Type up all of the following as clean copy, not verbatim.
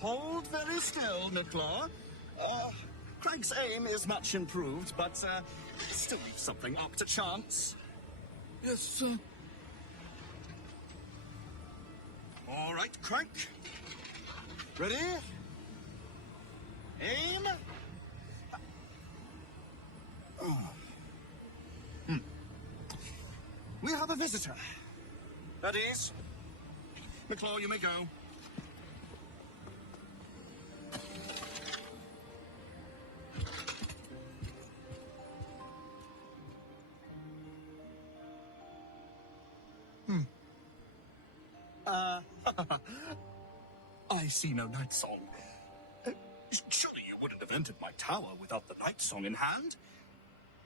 Hold very still, Nicklaw. Craig's aim is much improved, but still leaves something up to chance. Yes, sir. All right, Craig. Ready? Aim. We have a visitor. At ease. Nicklaw, you may go. I see no night song. Surely you wouldn't have entered my tower without the night song in hand?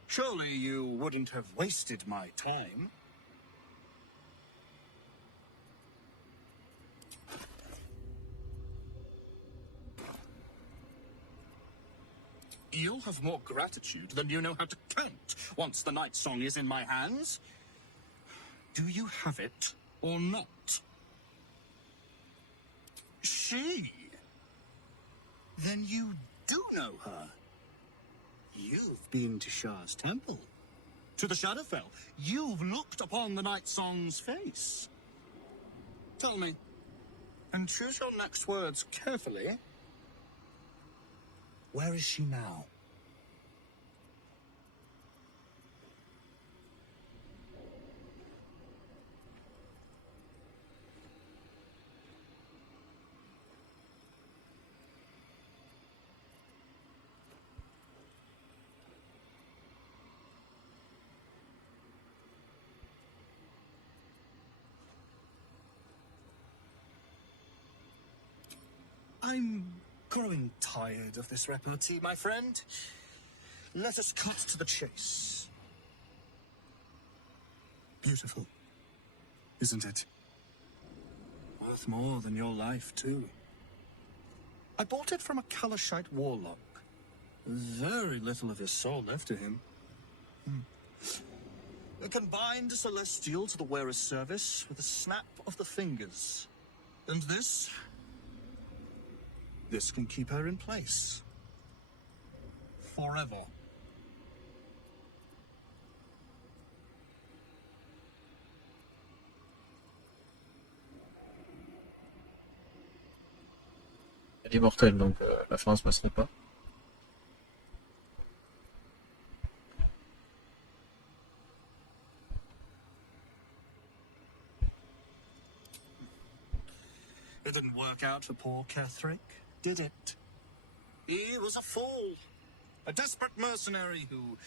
Surely you wouldn't have wasted my time? You'll have more gratitude than you know how to count once the night song is in my hands. Do you have it or not? She? Then you do know her. You've been to Shah's temple, to the Shadowfell. You've looked upon the night song's face. Tell me, and choose your next words carefully. Where is she now? I'm growing tired of this repartee, my friend. Let us cut to the chase. Beautiful, isn't it? Worth more than your life, too. I bought it from a Kalashite warlock. Very little of his soul left to him. Can bind a celestial to the wearer's service with a snap of the fingers. And this can keep her in place. Forever. Elle est mortelle, donc la fin ne se passerait pas. It didn't work out for poor Ketherick, did it? He was a fool. A desperate mercenary who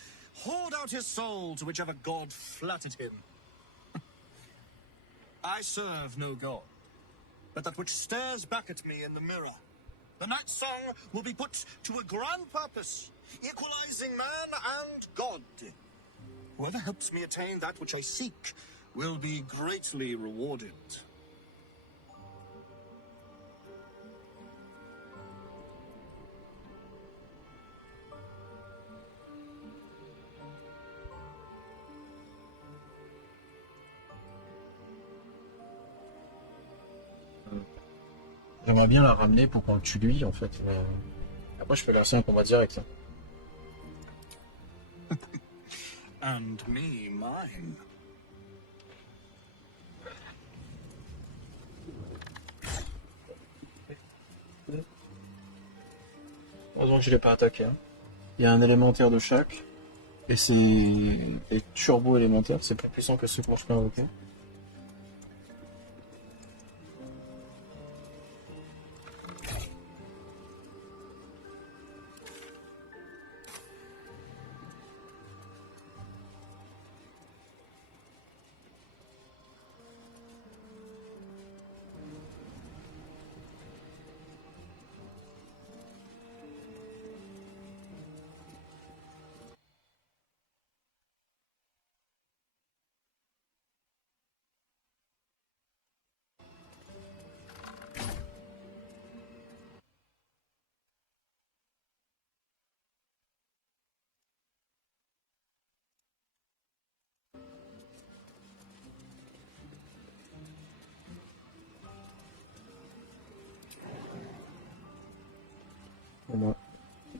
poured out his soul to whichever god flattered him. I serve no god, but that which stares back at me in the mirror. The night song will be put to a grand purpose, equalizing man and god. Whoever helps me attain that which I seek will be greatly rewarded. J'aimerais bien la ramener pour qu'on le tue lui, en fait. Après, je peux lancer un combat direct. Là. And me, mine. Heureusement que je l'ai pas attaqué. Hein. Il y a un élémentaire de chaque. Et c'est les turbo élémentaires, c'est plus puissant que ceux que moi je peux invoquer.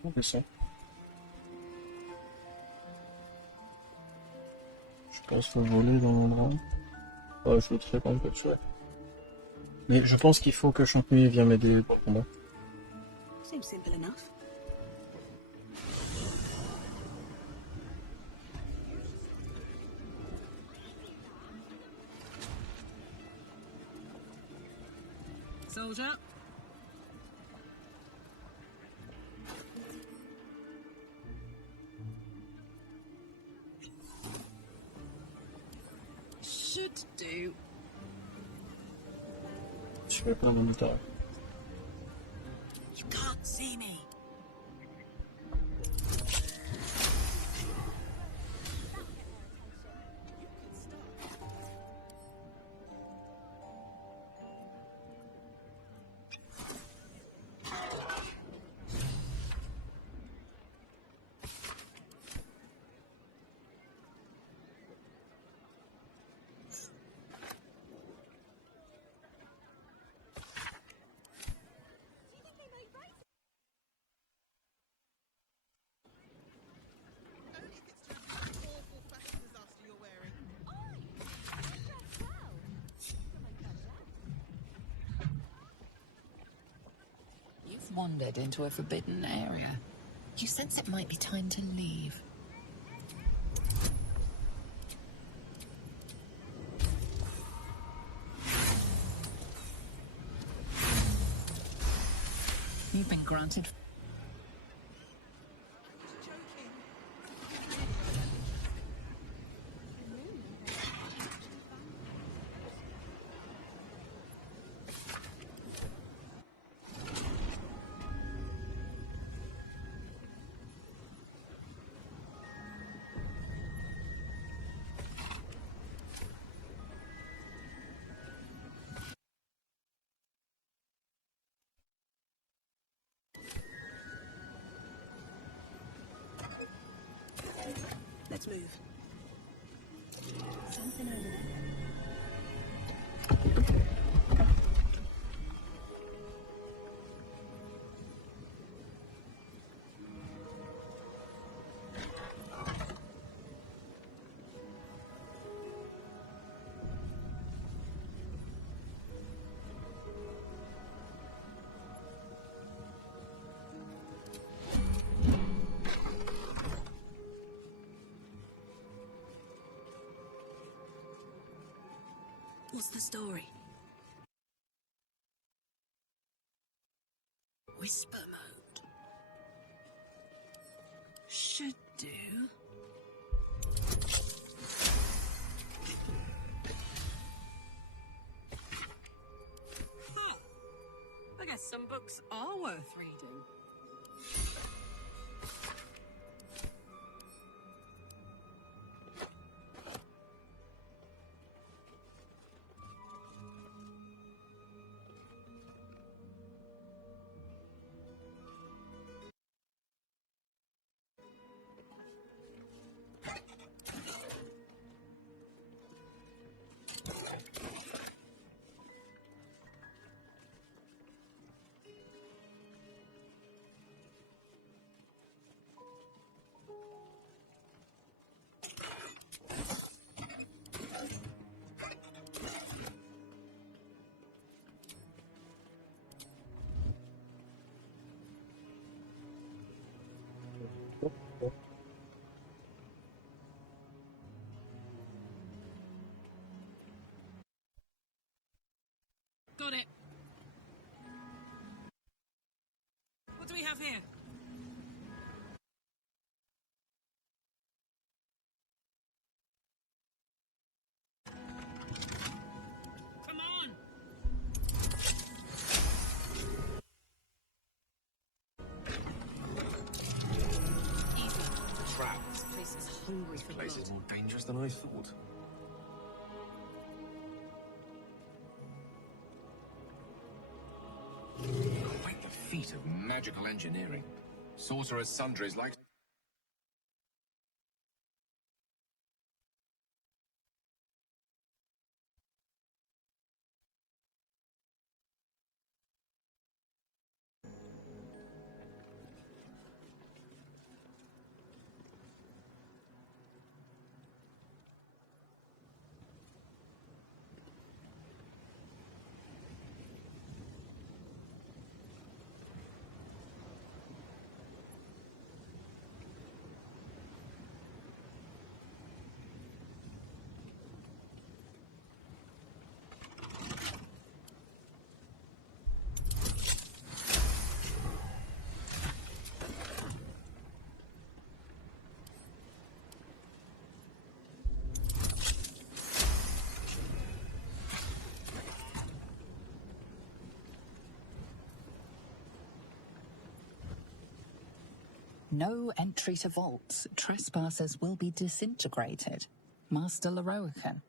On descend. Je pense qu'il faut voler dans l'endroit. Ouais, je le ferai quand même comme ça. Mais je pense qu'il faut que Champigny vienne m'aider pour le combat. Seems simple enough. Soldier. Should do. Je fais plein de motards. You can't see me. Wandered into a forbidden area. You sense it might be time to leave. You've been granted. Let's move. Something over there. What's the story? Whisper mode. Should do. Huh. I guess some books are worth reading. Got it. What do we have here? Come on! Easy. Trap. This place is hungry for This place blood. is more dangerous than I thought. Quite the feat of magical engineering. Sorcerer's sundries like... No entry to vaults. Trespassers will be disintegrated. Master Leroican.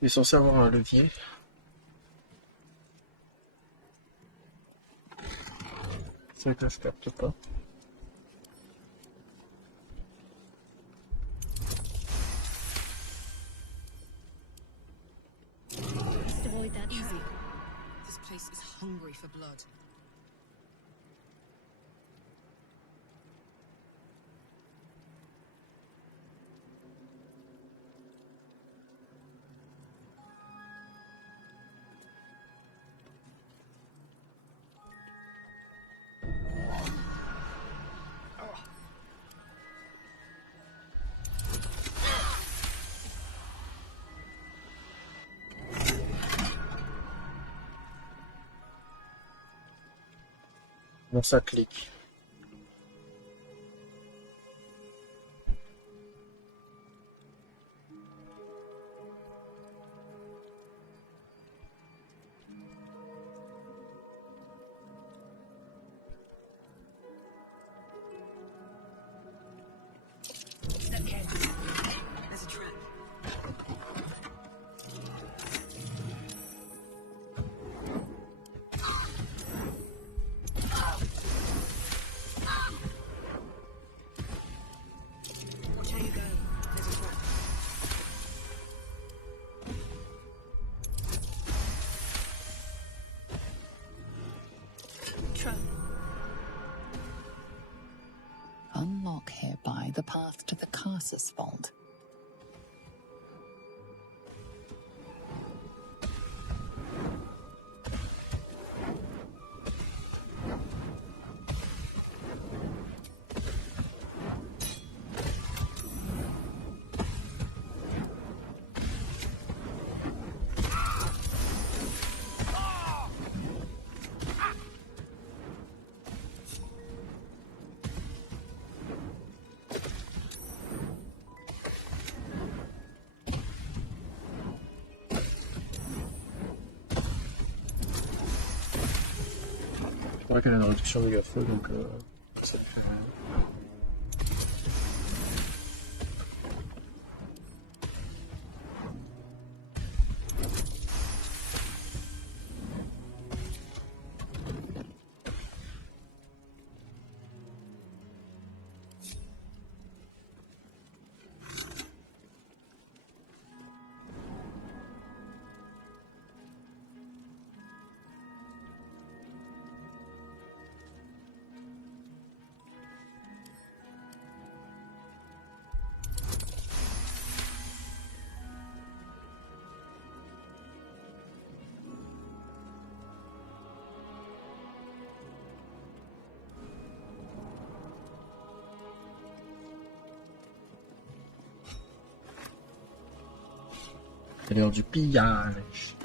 Il est censé avoir un levier. C'est que je capte pas. Just avoid that Easy. trap. This place is hungry for blood. Bon, ça clique. Step carefully. There's a trap. Watch how you go. There's a trap. Trap. Unlock hereby the path to the Carsus Vault. Je crois qu'elle a une réduction de dégâts-feu, donc ça me fait rien. C'est l'heure du pillage.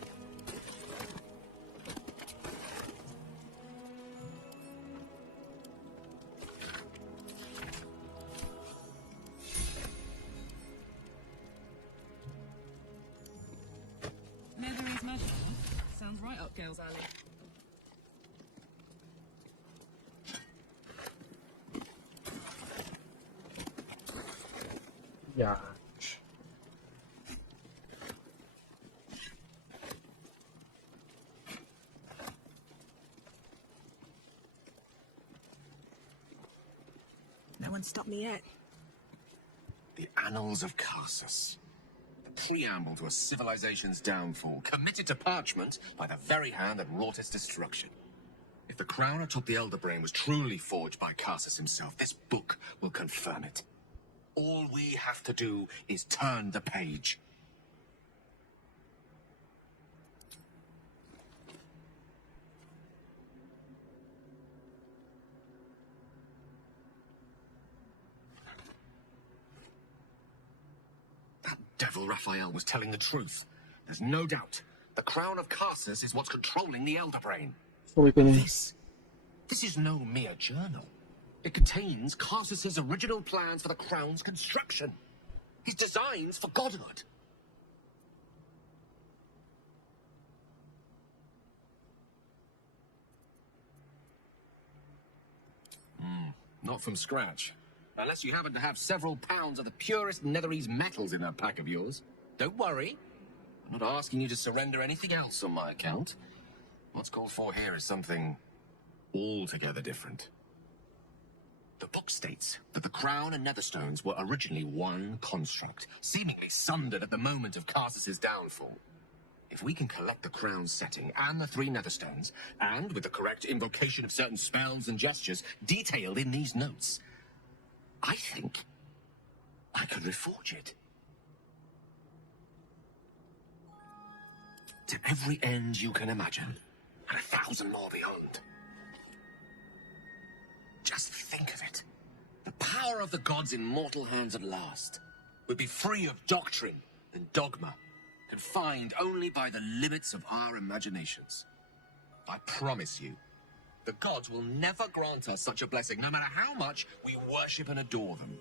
Nether is magical. Sounds right up Gale's alley. Pillage. No one stopped me yet. The Annals of Carsus. The preamble to a civilization's downfall, committed to parchment by the very hand that wrought its destruction. If the crown atop the Elder Brain was truly forged by Carsus himself, this book will confirm it. All we have to do is turn the page. Devil Raphael was telling the truth. There's no doubt. The crown of Carsus is what's controlling the Elder Brain. Faut reconnaître. This is no mere journal. It contains Carsus's original plans for the crown's construction. His designs for godhood. Not from scratch. Unless you happen to have several pounds of the purest Netherese metals in that pack of yours. Don't worry. I'm not asking you to surrender anything else on my account. What's called for here is something altogether different. The book states that the crown and netherstones were originally one construct, seemingly sundered at the moment of Carsus's downfall. If we can collect the crown's setting and the 3 netherstones, and with the correct invocation of certain spells and gestures detailed in these notes, I think I could reforge it. To every end you can imagine, and 1,000 more beyond. Just think of it. The power of the gods in mortal hands at last would be free of doctrine and dogma, confined only by the limits of our imaginations. I promise you, the gods will never grant us such a blessing, no matter how much we worship and adore them.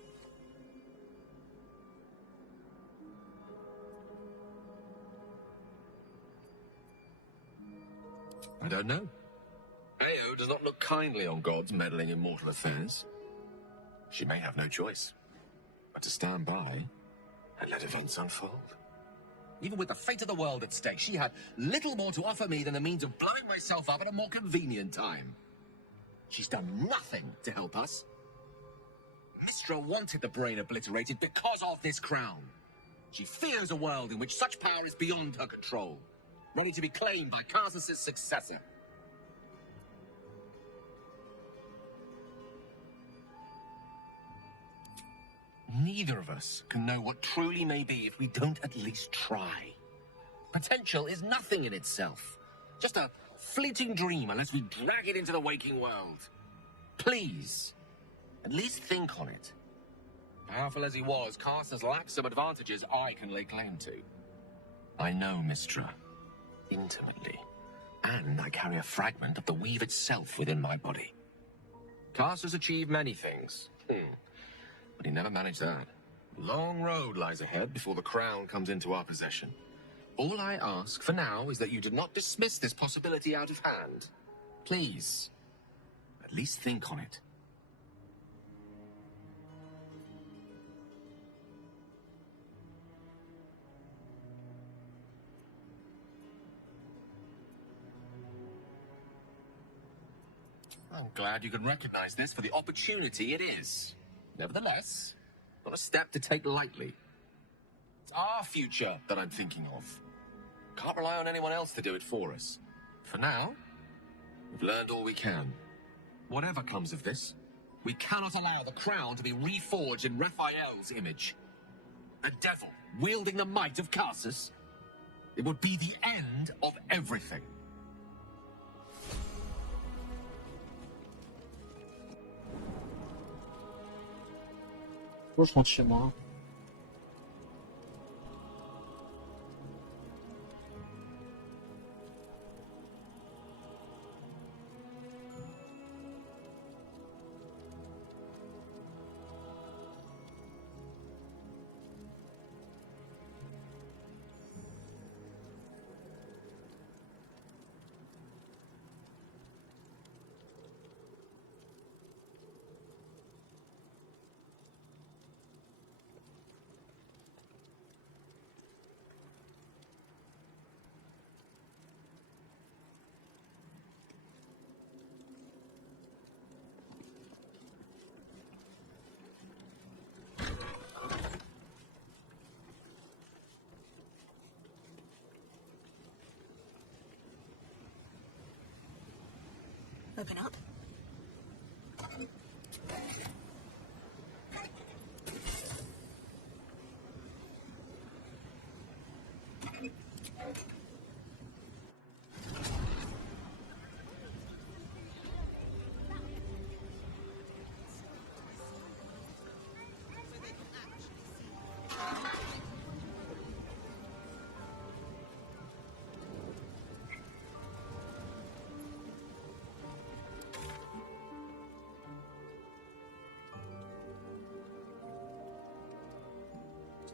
I don't know. Ao does not look kindly on gods meddling in mortal affairs. She may have no choice but to stand by and let events unfold. Even with the fate of the world at stake, she had little more to offer me than the means of blowing myself up at a more convenient time. She's done nothing to help us. Mistra wanted the brain obliterated because of this crown. She fears a world in which such power is beyond her control, ready to be claimed by Carsus's successor. Neither of us can know what truly may be if we don't at least try. Potential is nothing in itself. Just a fleeting dream unless we drag it into the waking world. Please, at least think on it. Powerful as he was, Carsus lacked some advantages I can lay claim to. I know Mistra intimately, and I carry a fragment of the weave itself within my body. Carsus achieved many things. But he never managed that. Long road lies ahead before the crown comes into our possession. All I ask for now is that you do not dismiss this possibility out of hand. Please, at least think on it. I'm glad you can recognize this for the opportunity it is. Nevertheless, not a step to take lightly. It's our future that I'm thinking of. Can't rely on anyone else to do it for us. For now, we've learned all we can. Whatever comes of this, we cannot allow the crown to be reforged in Raphael's image. A devil wielding the might of Carsus. It would be the end of everything. Moi, je rentre chez moi. Open up.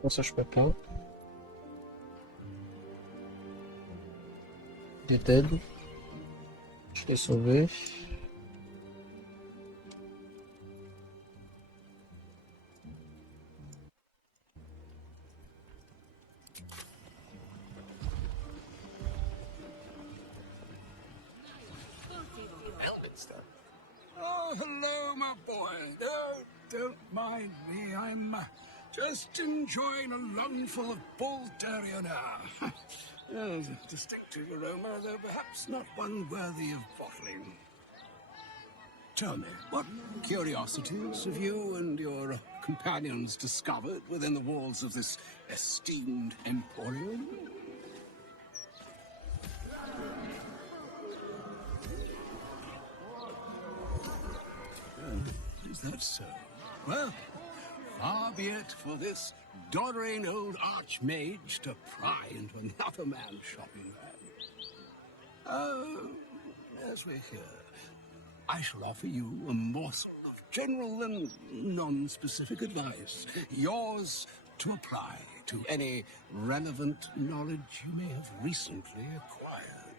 Bon, ça, je peux pas. Des dead. Je l'ai sauvé. Oh, hello, my boy. No, don't mind me. I'm just enjoying a lungful of bull terrier now. Distinctive aroma, though perhaps not one worthy of bottling. Tell me, what curiosities have you and your companions discovered within the walls of this esteemed emporium? Is that so? Well, far be it for this doddering old archmage to pry into another man's shopping bag. Oh, as we're here, I shall offer you a morsel of general and non-specific advice, yours to apply to any relevant knowledge you may have recently acquired.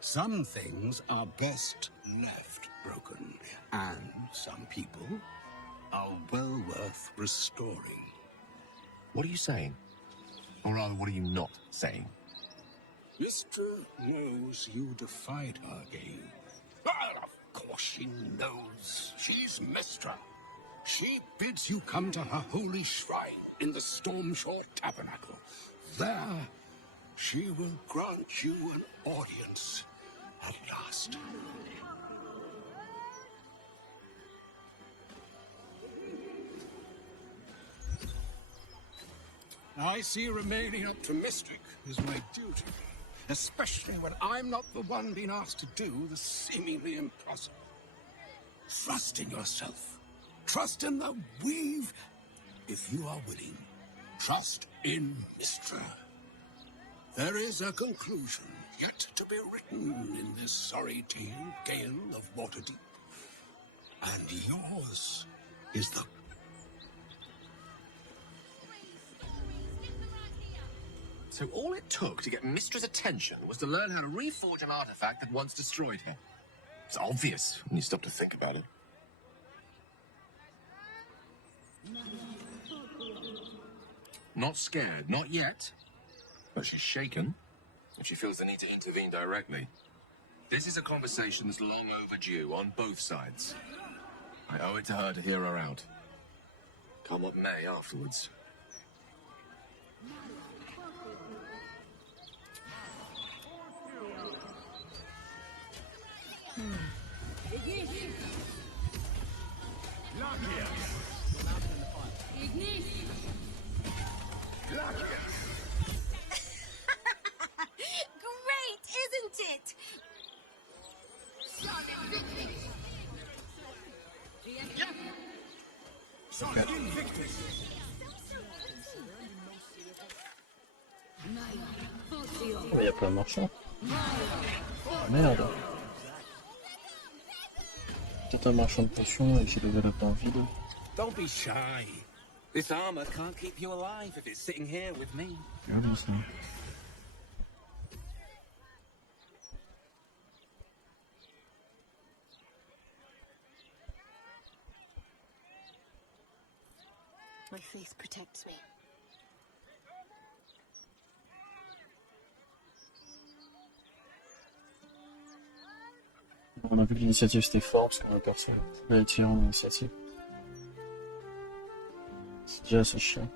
Some things are best left broken, and some people are well worth restoring. What are you saying? Or rather, what are you not saying? Mister knows you defied her game. Well, of course she knows. She's Mistra. She bids you come to her holy shrine in the Stormshore Tabernacle. There, she will grant you an audience at last. I see remaining up to Mystic is my duty, especially when I'm not the one being asked to do the seemingly impossible. Trust in yourself. Trust in the weave, if you are willing. Trust in Mystra. There is a conclusion yet to be written in this sorry gale of Waterdeep. And yours is the... So all it took to get Mistra's attention was to learn how to reforge an artifact that once destroyed her. It's obvious when you stop to think about it. Not scared, not yet. But she's shaken, and she feels the need to intervene directly. This is a conversation that's long overdue on both sides. I owe it to her to hear her out. Come what may afterwards. Great, isn't it? Il y a plein de marchands. Merde. Peut-être un marchand de potions et qui level up dans le vide. Don't be shy. This armor can't keep you alive if it's sitting here with me. Regardez ça. My faith protects me. On a vu que l'initiative c'était fort parce qu'on a personne. On va tirer en initiative. C'est déjà assez chiant.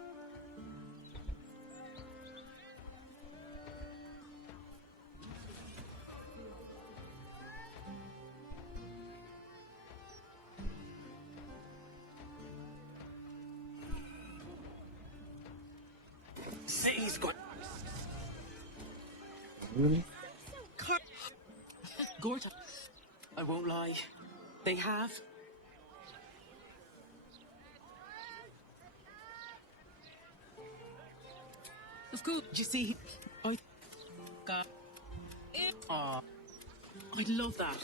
He's got... Really? Gorta, I won't lie. They have. Of course. Do you see? I got it. I'd love that.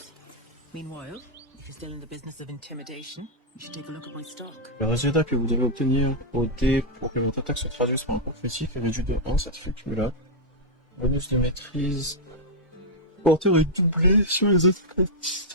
Meanwhile, you're still in the business of intimidation, you should take a look at my stock. Le résultat que vous devez obtenir au dé pour que votre attaque se traduise par un coup critique est réduit de 1, certificat cumulable. Bonus de maîtrise. Porteur est doublé sur les autres crédits.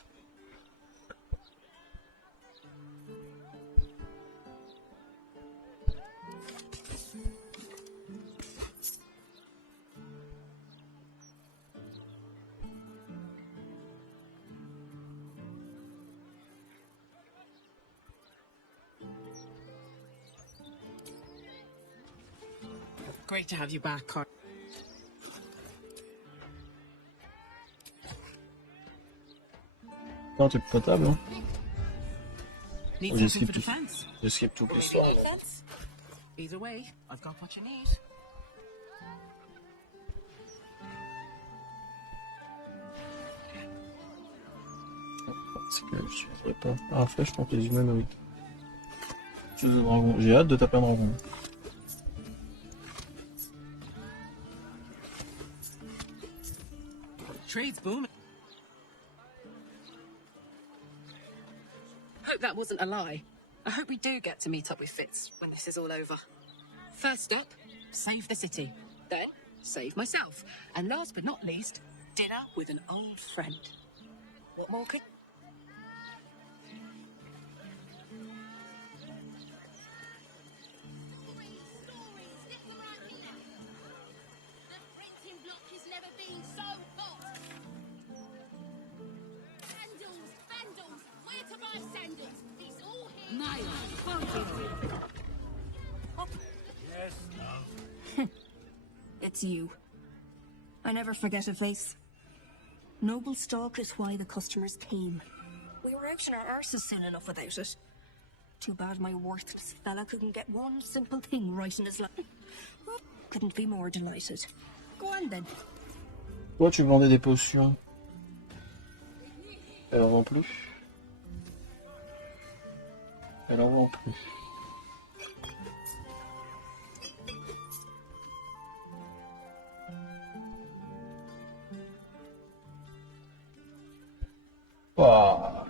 Great to have you back, Carl. Non, t'es potable, hein. Need J'ai something for skip defense? J'ai skip toute Maybe l'histoire. là. offense? Either way, I've got what you need. C'est que je n'utiliserai pas. Ah, flèche contre les humanoïdes. Chose de dragon. J'ai hâte de taper un dragon. Trade's booming. Hope that wasn't a lie. I hope we do get to meet up with Fitz when this is all over. First up, save the city. Then, save myself. And last but not least, dinner with an old friend. What more could... It's you. I never forget a face. Noble stock is why the customers came. We were out in our arses soon enough without it. Too bad my worthless fella couldn't get one simple thing right in his life. Couldn't be more delighted. Go on then. Toi, tu vendais des potions. Elle en vend plus. Elle en vend plus. Fuck.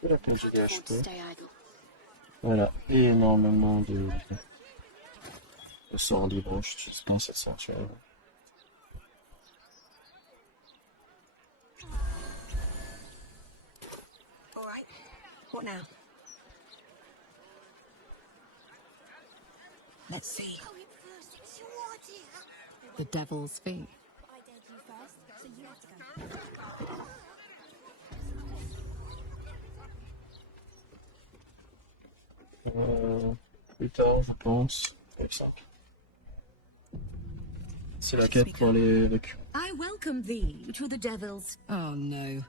C'est la que j'ai acheté. Voilà, énormément de sorts libres, je suis dans cette sanctuaire. All right. What now? Let's see. The devil's fee. I dared you first, so you have to go. Plus tard, je pense. C'est la quête pour les vécus. I welcome thee to the devil's. Oh no.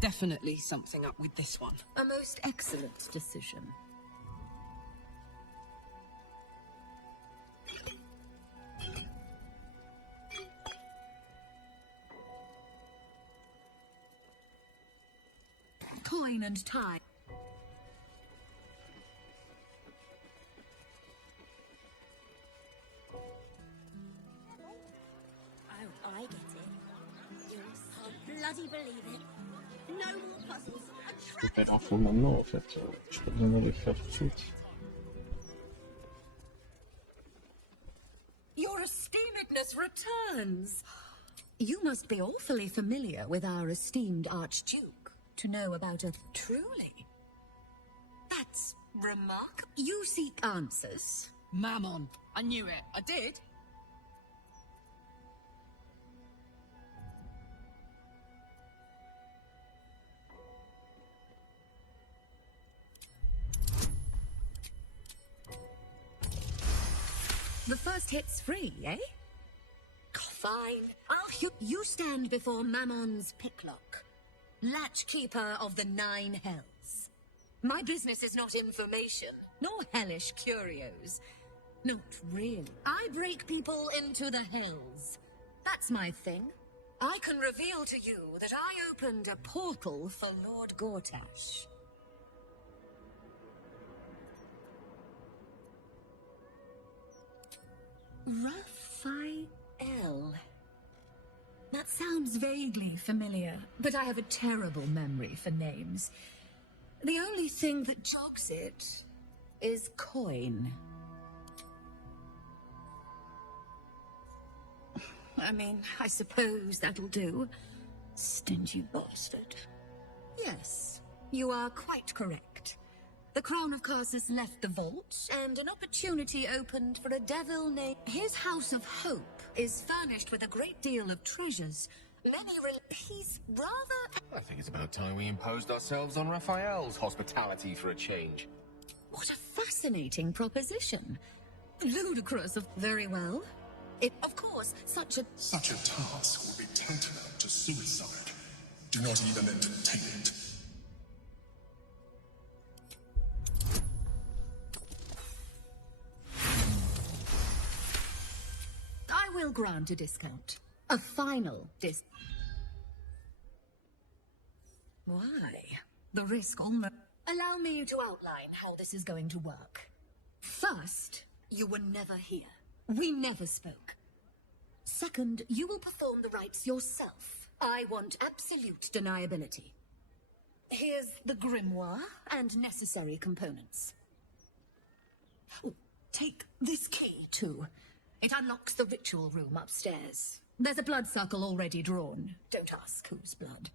Definitely something up with this one. A most excellent decision. Coin and tie. Oh, I get it. You're so bloody believe it. No more puzzles. Je peux pas l'info maintenant en fait. Je peux te donner l'écrire tout de suite. Your esteemedness returns. You must be awfully familiar with our esteemed Archduke to know about a truly. That's remarkable. You seek answers. Mammon. I knew it. I did. first hit's free, eh? Fine. You stand before Mammon's picklock, latchkeeper of the 9 hells. My business is not information, nor hellish curios. Not really. I break people into the hells. That's my thing. I can reveal to you that I opened a portal for Lord Gortash. Raphael. That sounds vaguely familiar, but I have a terrible memory for names. The only thing that jogs it is coin. I mean, I suppose that'll do. Stingy bastard. Yes, you are quite correct. The Crown of Carsus left the vault, and an opportunity opened for a devil named... His House of Hope is furnished with a great deal of treasures. He's rather... I think it's about time we imposed ourselves on Raphael's hospitality for a change. What a fascinating proposition. Ludicrous of... Very well. Of course, such a task will be tantamount to suicide. Do not even entertain it. I will grant a discount. A final Why? The risk almost... Allow me to outline how this is going to work. First, you were never here. We never spoke. Second, you will perform the rites yourself. I want absolute deniability. Here's the grimoire and necessary components. Oh, take this key, too. It unlocks the ritual room upstairs. There's a bloodsuckle already drawn. Don't ask whose blood.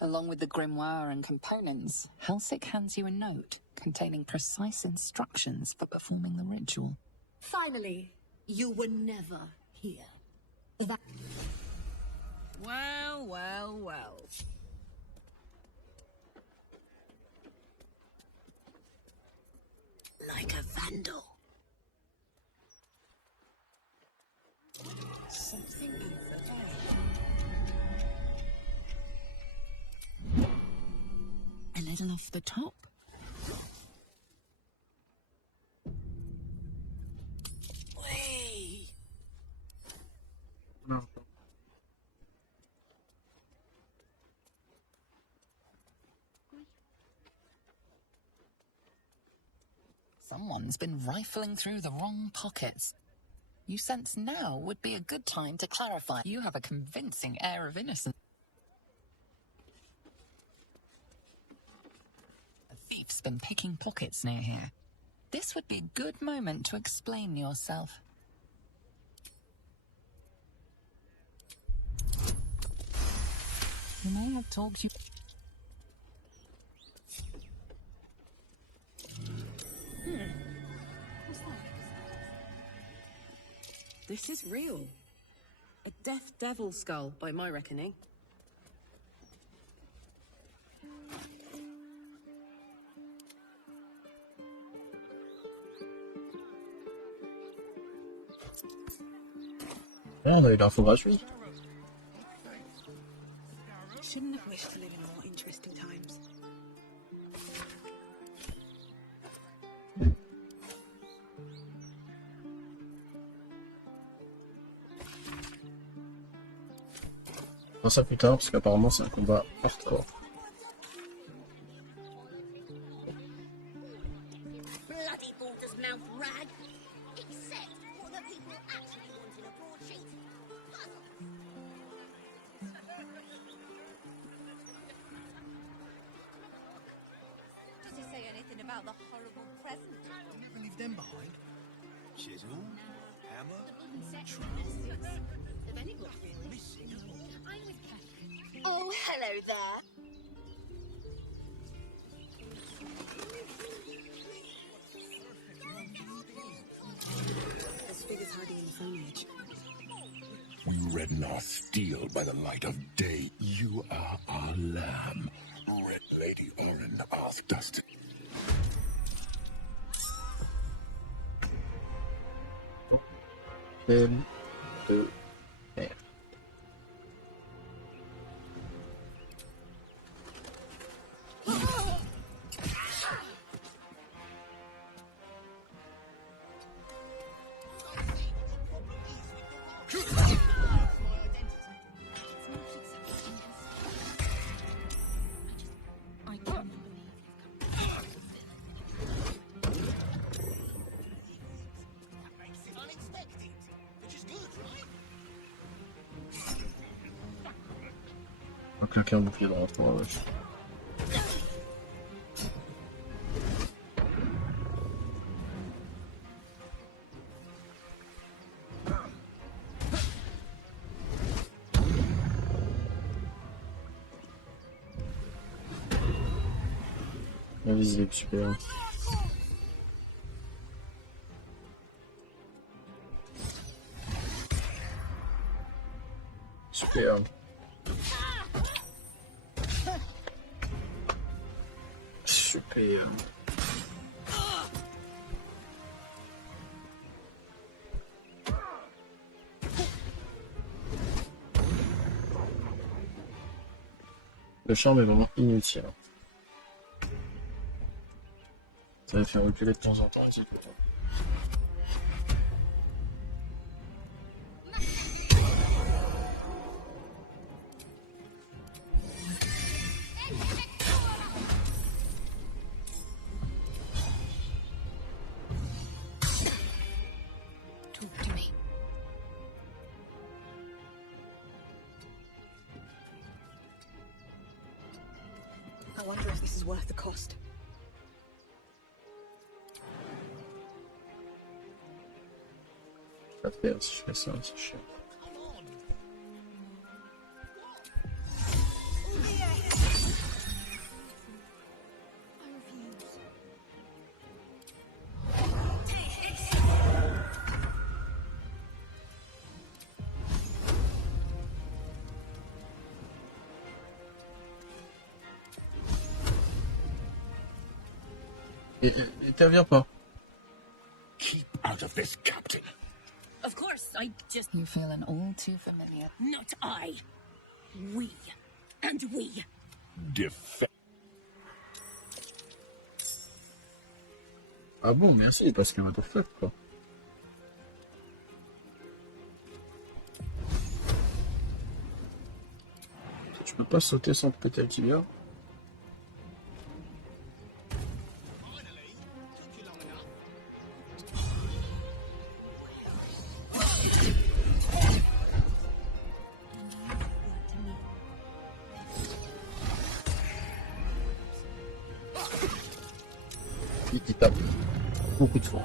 Along with the grimoire and components, Helsik hands you a note containing precise instructions for performing the ritual. Finally, you were never here. Well, well, well. Like a vandal. Something in the air. A little off the top. Way. No. Someone's been rifling through the wrong pockets. You sense now would be a good time to clarify. You have a convincing air of innocence. A thief's been picking pockets near here. This would be a good moment to explain yourself. You may have talked you... What's that? This is real. A deaf devil skull, by my reckoning. Ouais, on a eu l'info gratuite. Shouldn't have wished to live in more interesting times. On ça plus tard parce qu'apparemment c'est un combat hardcore. Bloody Baldur's mouth rag. Except what the people actually want in a broadsheet. Does he say anything about the horrible present? Never leave them behind. Chisel, hammer, Oh, hello there. This figure's hiding in the foliage. You redden our steel by the light of day. You are our lamb. Red Lady Orin asked us to... appel de mer. On va claquer un bouclier dans la tour, wesh. La visée est super. Super. Super. Le charme est vraiment inutile. Ça va faire reculer de temps en temps. Talk to me. I wonder if this is worth the cost. Ça fait si je fais ça, c'est chiant. Et t'interviens pas. Keep out of this, Captain. Of course, I just... You feeling all too familiar. Not I. We. And we. Ah bon, merci, parce qu'un what the fuck, quoi. Tu peux pas sauter sans te péter le tibia. Il tape beaucoup de fois.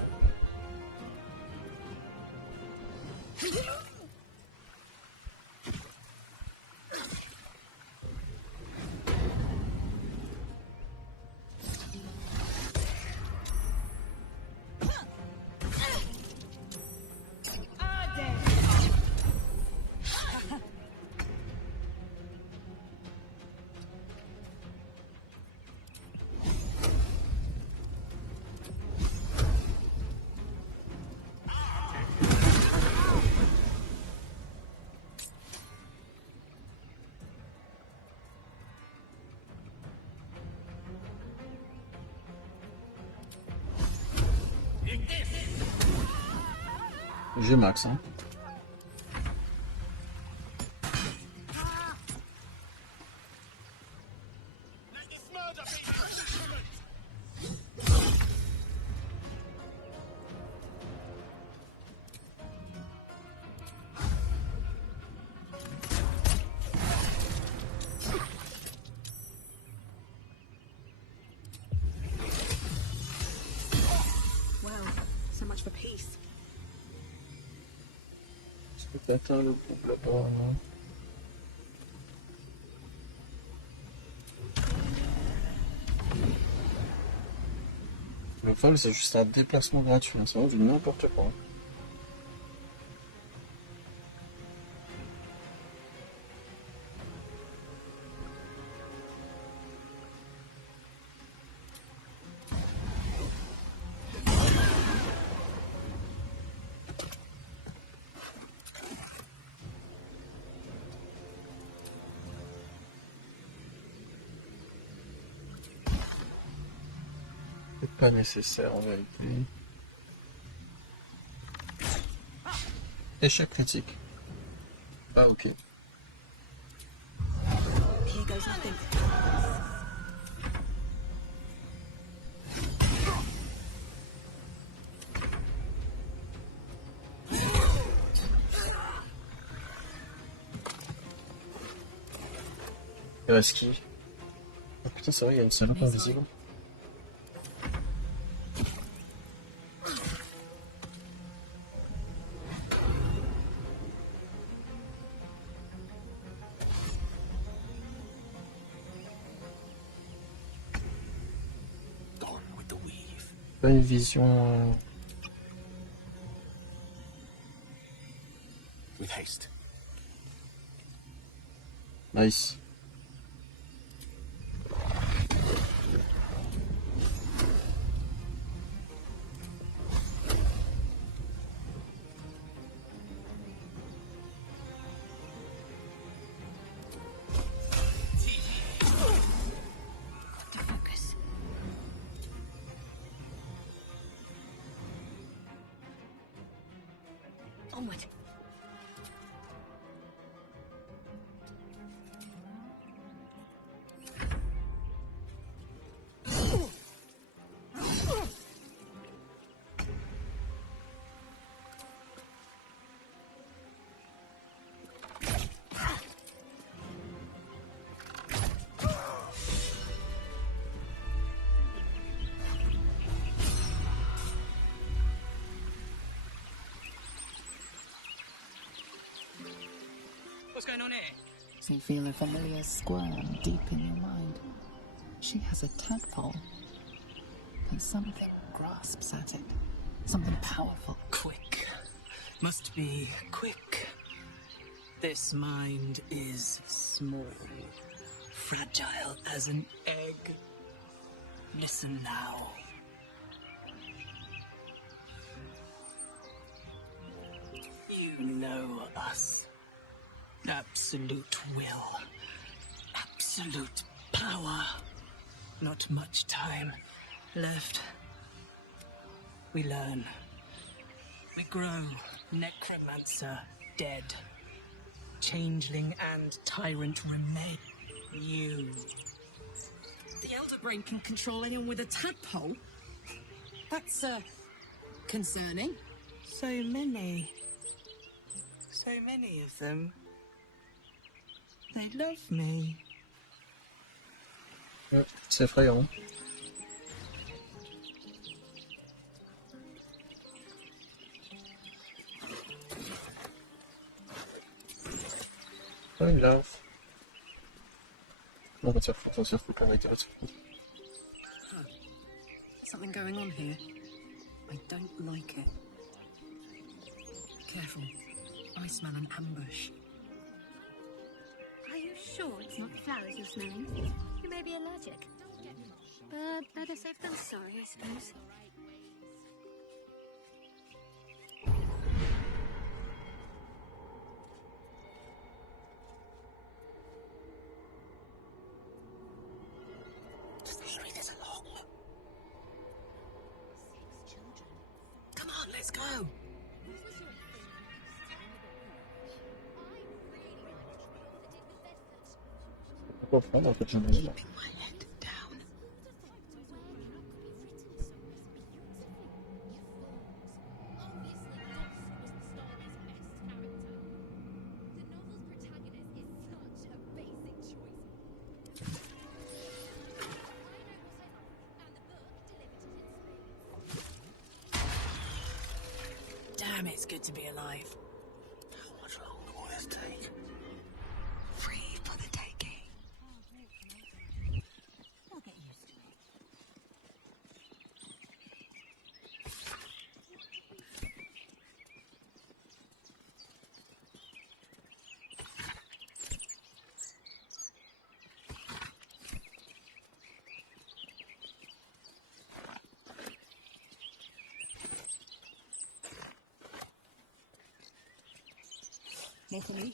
J'ai max, hein. Wow, so much for peace. Peut-être le groupe là-bas, non? Le vol, c'est juste un déplacement gratuit, hein. C'est vraiment du n'importe quoi. Pas nécessaire en vérité. Échec critique. Ah ok. Here goes nothing. Il reste qui? Oh putain c'est vrai, il y a une salope invisible. Gone with the weave. Pas une vision... With haste. Nice. To focus. Onward. What's going on here? So you feel a familiar squirm deep in your mind. She has a tadpole, and something grasps at it. Something powerful. Quick. Must be quick. This mind is small, fragile as an egg. Listen now. You know us. Absolute will. Absolute power. Not much time left. We learn. We grow. Necromancer dead. Changeling and tyrant remain. You. The Elder Brain can control anyone with a tadpole? That's, concerning. So many. So many of them. They love me. C'est effrayant. Oh, une larve. On va tirer foutre, on tire foutre, on va tirer foutre. Something going on here. I don't like it. Careful. I smell an ambush. Are you sure it's not the flowers you're smelling? You may be allergic. Better safe than sorry, I suppose. Just hurry this along. Come on, let's go. Pourquoi prendre en fait j'en ai là. Damn, it's good to be alive. How much longer will this take? Free for the taking. I'll get used to it. Nathalie?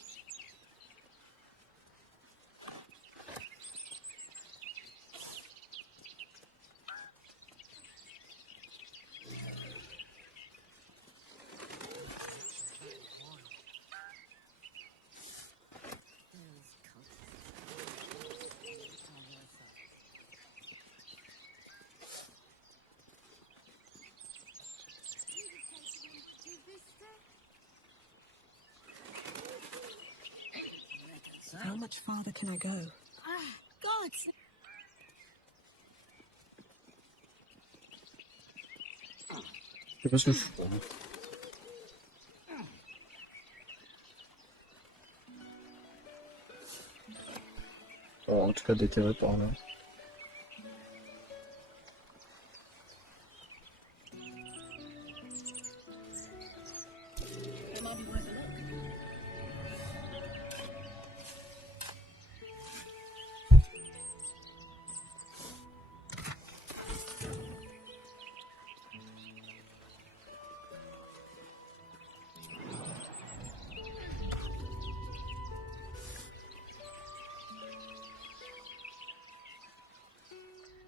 How much farther can I go? God! Je sais pas ce que je fous. Bon, en tout cas déterré par là.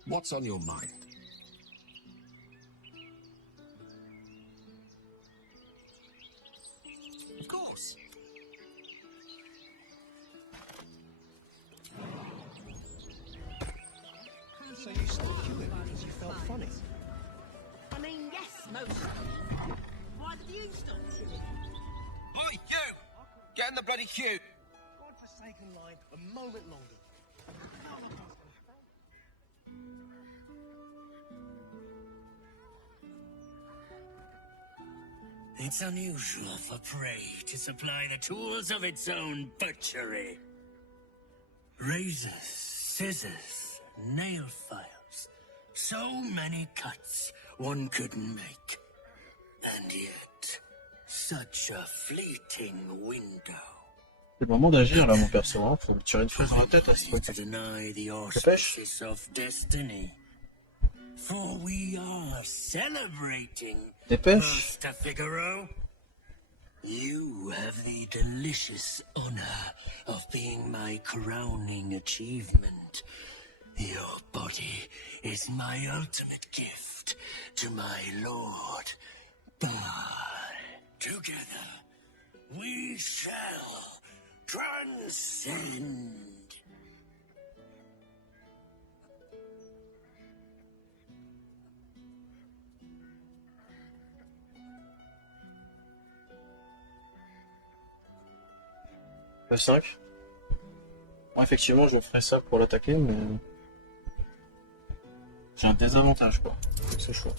What's on your mind? Of course. So you stopped queuing because you felt funny? I mean, yes, mostly. Why did you stop queuing? Oi, you! Get in the bloody queue! God-forsaken line a moment longer. It's unusual for prey to supply the tools of its own butchery. Razors, scissors, nail files. So many cuts one couldn't make. And yet, such a fleeting window. C'est le moment d'agir là mon perso, hein. Faut me tirer une flèche dans la tête à ce truc. To deny the Dépêche. auspices of destiny. For we are celebrating Dépêche. Master Figaro. You have the delicious honor of being my crowning achievement. Your body is my ultimate gift to my lord. But together we shall transcend. F5. Bon, effectivement, je ferai ça pour l'attaquer, mais j'ai un désavantage quoi. C'est chaud.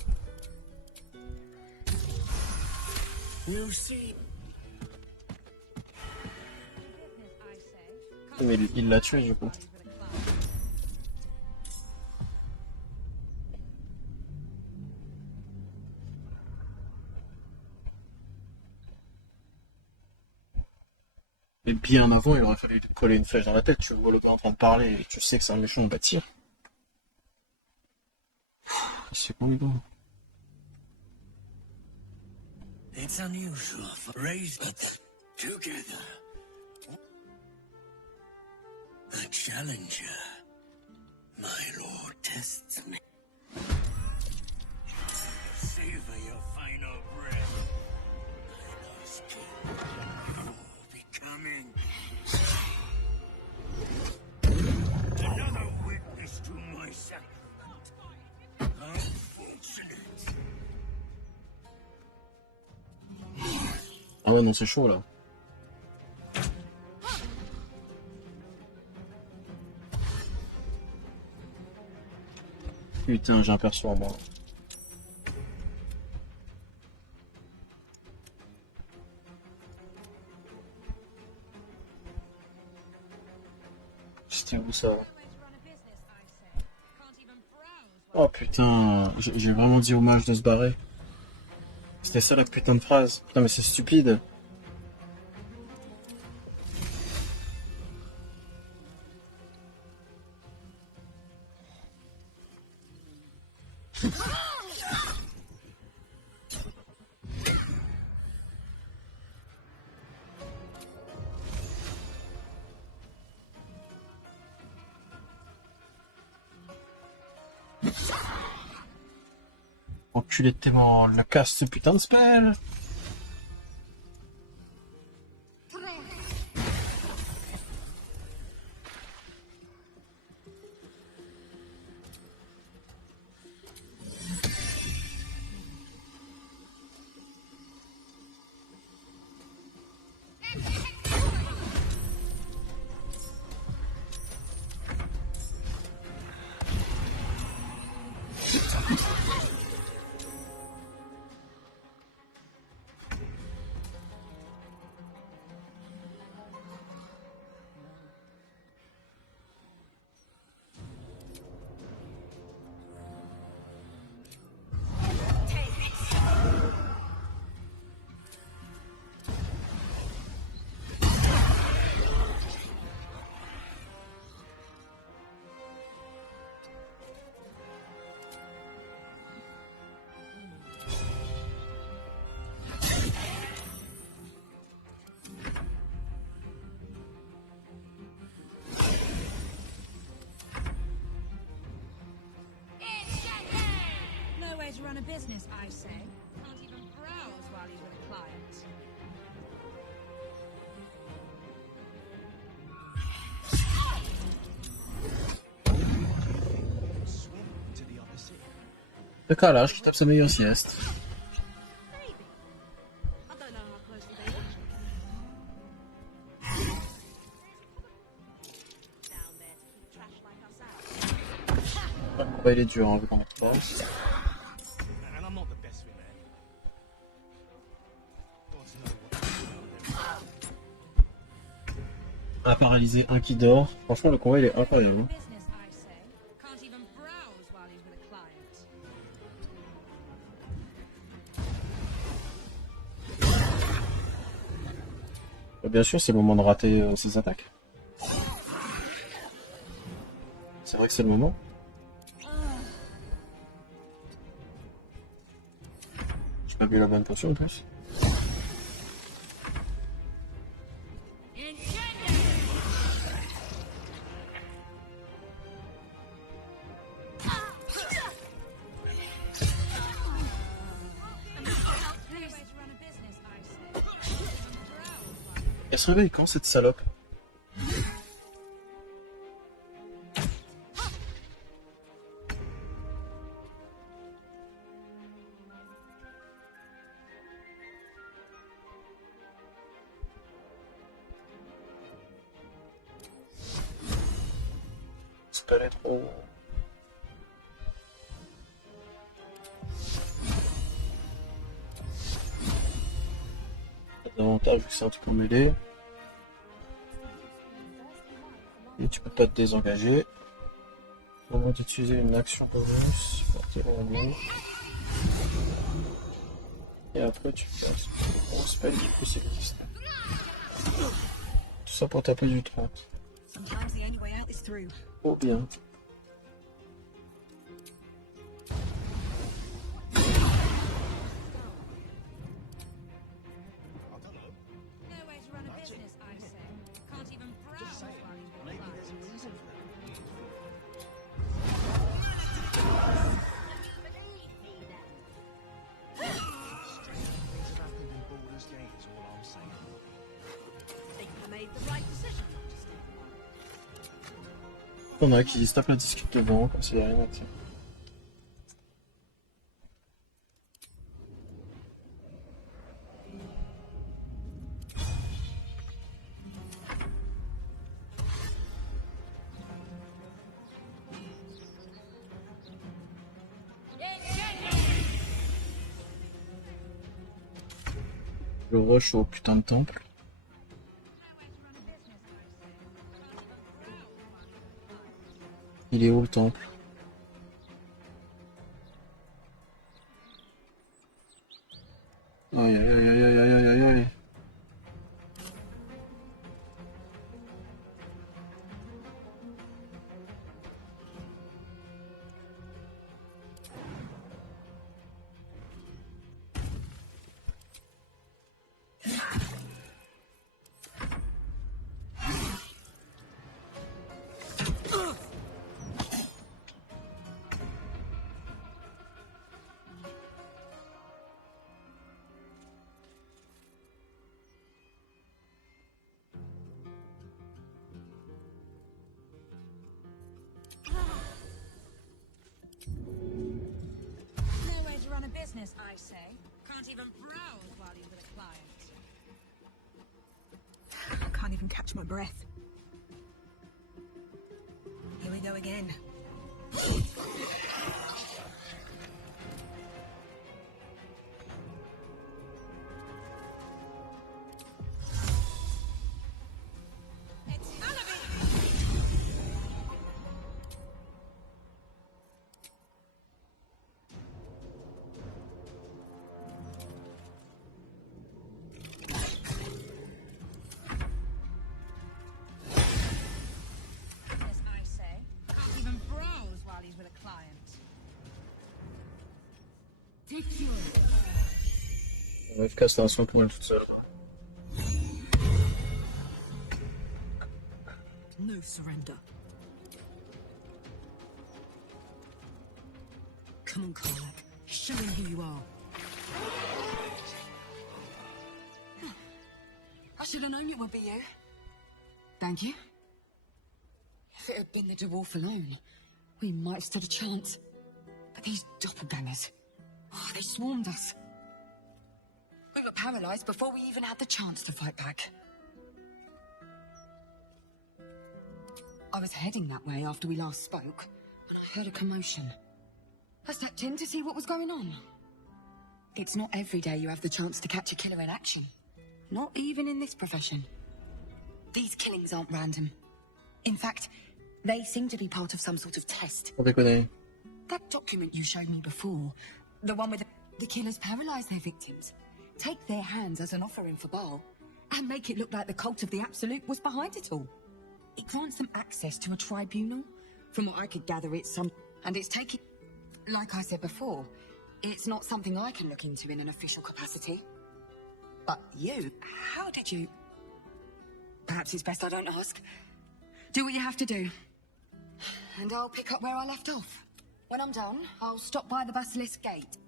Mais il l'a tué du coup. Et bien avant, il aurait fallu lui coller une flèche dans la tête. Tu le vois le gars en train de parler et tu sais que c'est un méchant, bah tire. C'est bon, bon. It's unusual for raise together. A challenger. My lord tests me. Savor your final breath. My last king. Becoming another witness to myself. Unfortunate. Ah ouais, non, c'est chaud là. Putain, j'ai un perso en moi. C'était où ça? Oh putain, j'ai vraiment dit hommage de se barrer. C'était ça la putain de phrase. Putain mais c'est stupide. Enculé de tes morts, la casse ce putain de spell. run a business, I say. Can't even browse while he's with a client. Le calage qui tape sa meilleure sieste. Le combat il est dur hein, vu qu'on est proche. Un paralysé, un qui dort. Franchement le combat il est incroyable. Hein. Bien sûr, c'est le moment de rater ses attaques. C'est vrai que c'est le moment. J'ai pas bu la bonne potion en plus. Elle se réveille quand cette salope? C'est pas aller trop. Davantage vu que c'est un truc en mêlée. Et tu peux pas te désengager. Au moment d'utiliser une action bonus, partir en gauche. Et après tu passes au spell qui peut s'exister. Tout ça pour taper du 30. Oh bien. On a qui se tape la discute devant, comme s'il n'y a rien à dire. Le rush au putain de temple. Il est où le temple? Aïe aïe aïe aïe aïe aïe aïe aïe. I say. Can't even browse while he's with a client. Can't even catch my breath. Here we go again. FK c'est un soin pour elle toute seule. No surrender. Come on, Karlach. Show him who you are. I should have known it would be you. Thank you. If it had been the dwarf alone, we might have stood a chance. But these doppelgangers, oh, they swarmed us. We were paralyzed before we even had the chance to fight back. I was heading that way after we last spoke, when I heard a commotion. I stepped in to see what was going on. It's not every day you have the chance to catch a killer in action. Not even in this profession. These killings aren't random. In fact, they seem to be part of some sort of test. That document you showed me before, the one with the killers paralyze their victims, take their hands as an offering for Baal, and make it look like the cult of the Absolute was behind it all. It grants them access to a tribunal. From what I could gather, it's some... And it's taking... Like I said before, it's not something I can look into in an official capacity. But you, how did you... Perhaps it's best I don't ask. Do what you have to do. And I'll pick up where I left off. When I'm done, I'll stop by the Basilisk Gate.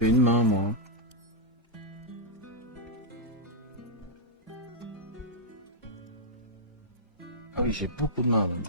J'ai une main, moi. Ah oui, j'ai beaucoup de mains. Oui.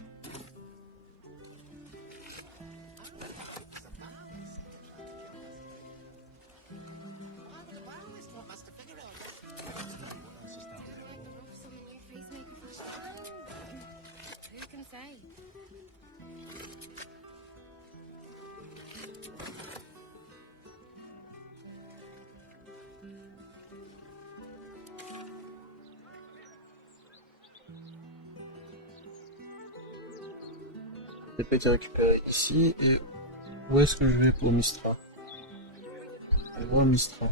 L'épée qui est récupérée ici, et où est-ce que je vais pour Mistra? Je vais voir Mistra.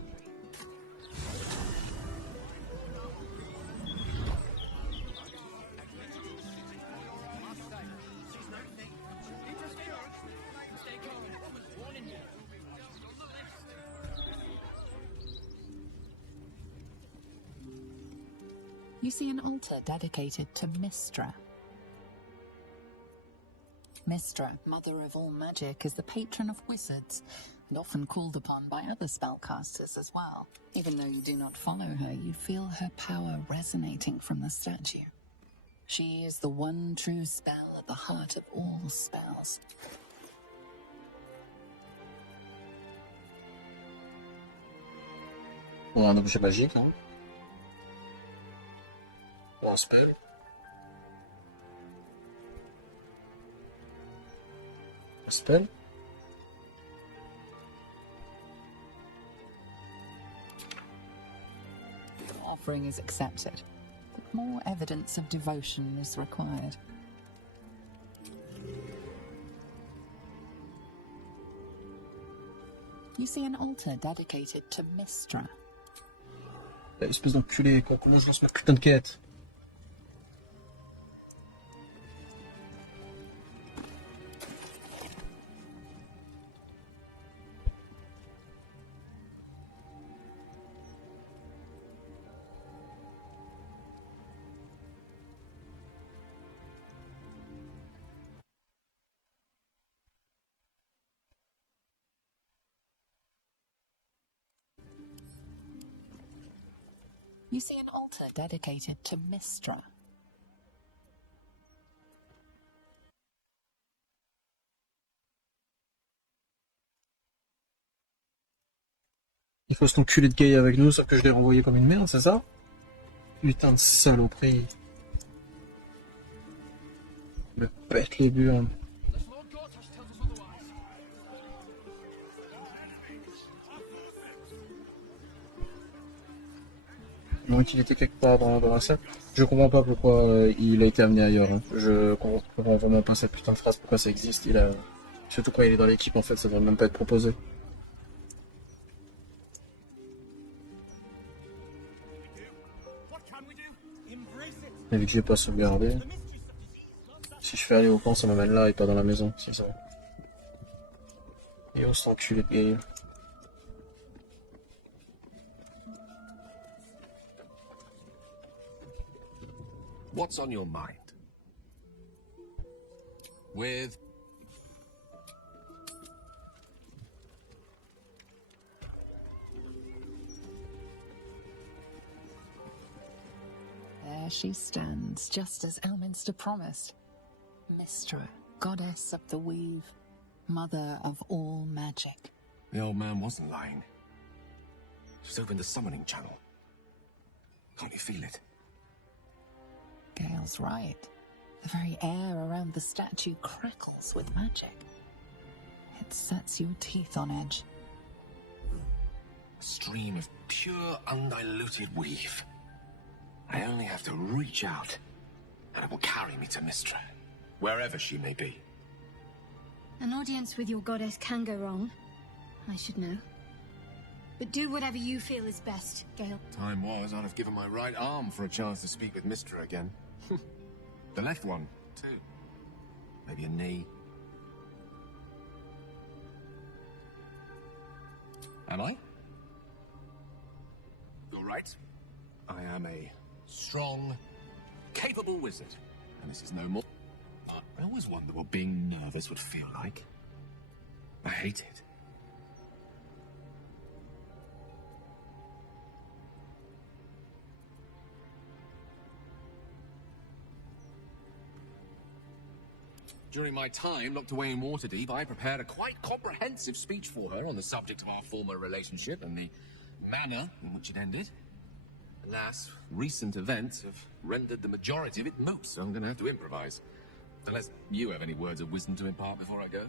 You see an altar dedicated to Mistra. Mistra, mother of all magic, is the patron of wizards, and often called upon by other spellcasters as well. Even though you do not follow her, you feel her power resonating from the statue. She is the one true spell at the heart of all spells. Pour un objet magique, hein. Pour un spell. Un spell. Offering is accepted, but more evidence of devotion is required. You see an altar dedicated to Mistra. Espèce d'enculé, quoi. Comment je lance ma putain de quête? You see an altar dedicated to Mistra. Il faut cet enculé de gay avec nous, sauf que je l'ai renvoyé comme une merde, c'est ça? Putain de saloperie. Me pète les burnes. Donc il était quelque part dans la salle. Je comprends pas pourquoi il a été amené ailleurs. Hein. Je comprends vraiment pas cette putain de phrase, pourquoi ça existe. Surtout quand il est dans l'équipe, en fait, ça devrait même pas être proposé. Mais vu que je vais pas sauvegarder, si je fais aller au camp, ça m'amène là et pas dans la maison, c'est ça. Et on s'encule de gay. What's on your mind? With... there she stands, just as Elminster promised. Mystra, goddess of the weave, mother of all magic. The old man wasn't lying. Just opened the summoning channel. Can't you feel it? Gale's right. The very air around the statue crackles with magic. It sets your teeth on edge. A stream of pure, undiluted weave. I only have to reach out, and it will carry me to Mystra, wherever she may be. An audience with your goddess can go wrong. I should know. But do whatever you feel is best, Gale. Time was, I'd have given my right arm for a chance to speak with Mystra again. The left one, too. Maybe a knee. Am I? You're right. I am a strong, capable wizard. And this is no more. I always wonder what being nervous would feel like. I hate it. During my time locked away in Waterdeep, I prepared a quite comprehensive speech for her on the subject of our former relationship and the manner in which it ended. Alas, recent events have rendered the majority of it moot, so I'm going to have to improvise. Unless you have any words of wisdom to impart before I go.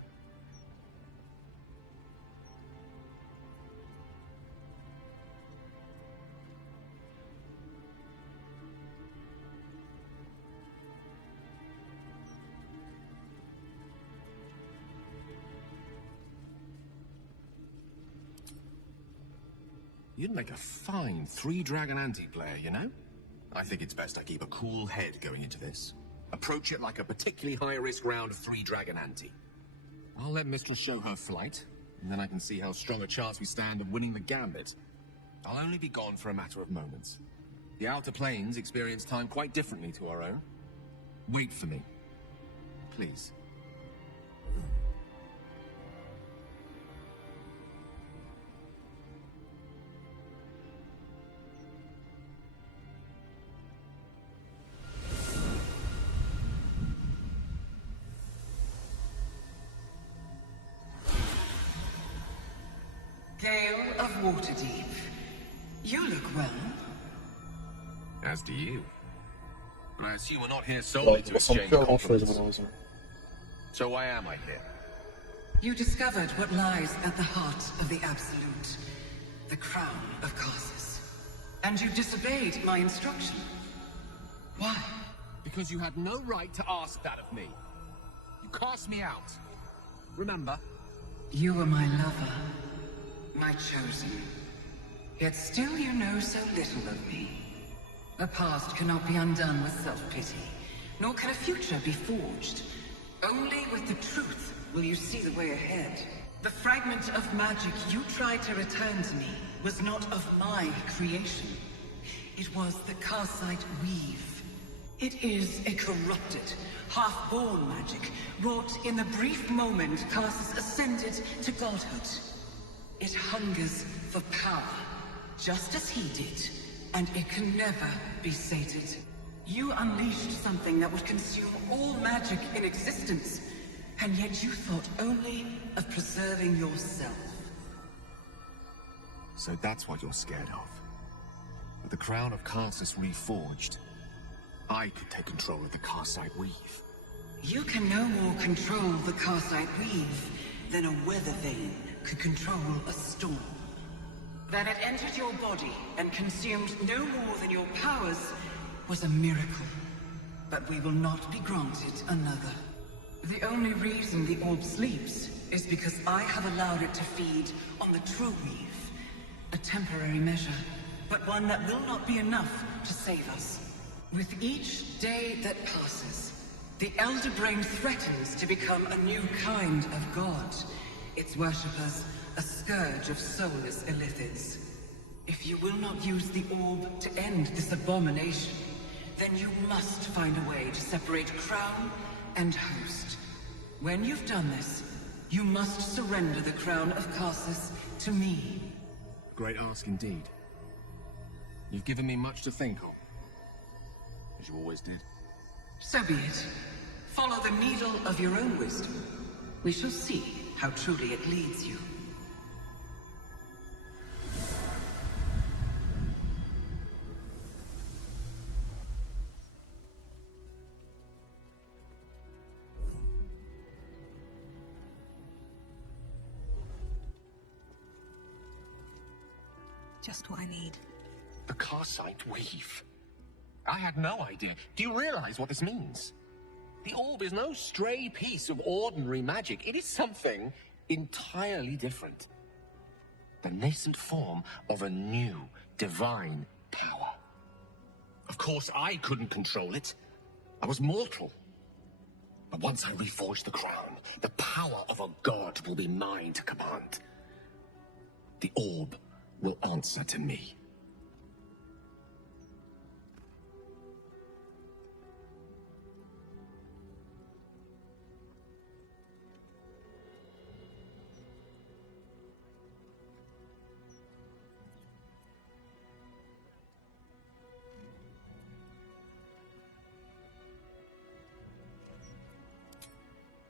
You'd make a fine three-dragon anti-player, you know? I think it's best I keep a cool head going into this. Approach it like a particularly high-risk round of three-dragon ante. I'll let Mistress show her flight, and then I can see how strong a chance we stand of winning the gambit. I'll only be gone for a matter of moments. The Outer Planes experience time quite differently to our own. Wait for me. Please. Gale of Waterdeep, you look well. As do you. I assume we're not here solely to exchange compliments. So why am I here? You discovered what lies at the heart of the Absolute, the crown of Karsus. And you disobeyed my instruction. Why? Because you had no right to ask that of me. You cast me out. Remember? You were my lover. My chosen. Yet still you know so little of me. A past cannot be undone with self-pity, nor can a future be forged. Only with the truth will you see the way ahead. The fragment of magic you tried to return to me was not of my creation. It was the Karsite weave. It is a corrupted, half-born magic, wrought in the brief moment Karsus ascended to godhood. It hungers for power, just as he did, and it can never be sated. You unleashed something that would consume all magic in existence, and yet you thought only of preserving yourself. So that's what you're scared of. With the crown of Karsus reforged, I could take control of the Karsite weave. You can no more control the Karsite weave than a weather vane could control a storm. That it entered your body and consumed no more than your powers was a miracle. But we will not be granted another. The only reason the orb sleeps is because I have allowed it to feed on the true weave. A temporary measure, but one that will not be enough to save us. With each day that passes, the Elder Brain threatens to become a new kind of god. Its worshippers, a scourge of soulless illithids. If you will not use the orb to end this abomination, then you must find a way to separate crown and host. When you've done this, you must surrender the crown of Karsus to me. Great ask indeed. You've given me much to think of. as you always did. So be it. Follow the needle of your own wisdom. We shall see how truly it leads you. Just what I need. The Karsite weave. I had no idea. Do you realize what this means? The orb is no stray piece of ordinary magic. It is something entirely different. The nascent form of a new, divine power. Of course, I couldn't control it. I was mortal. But once I reforge the crown, the power of a god will be mine to command. The orb will answer to me.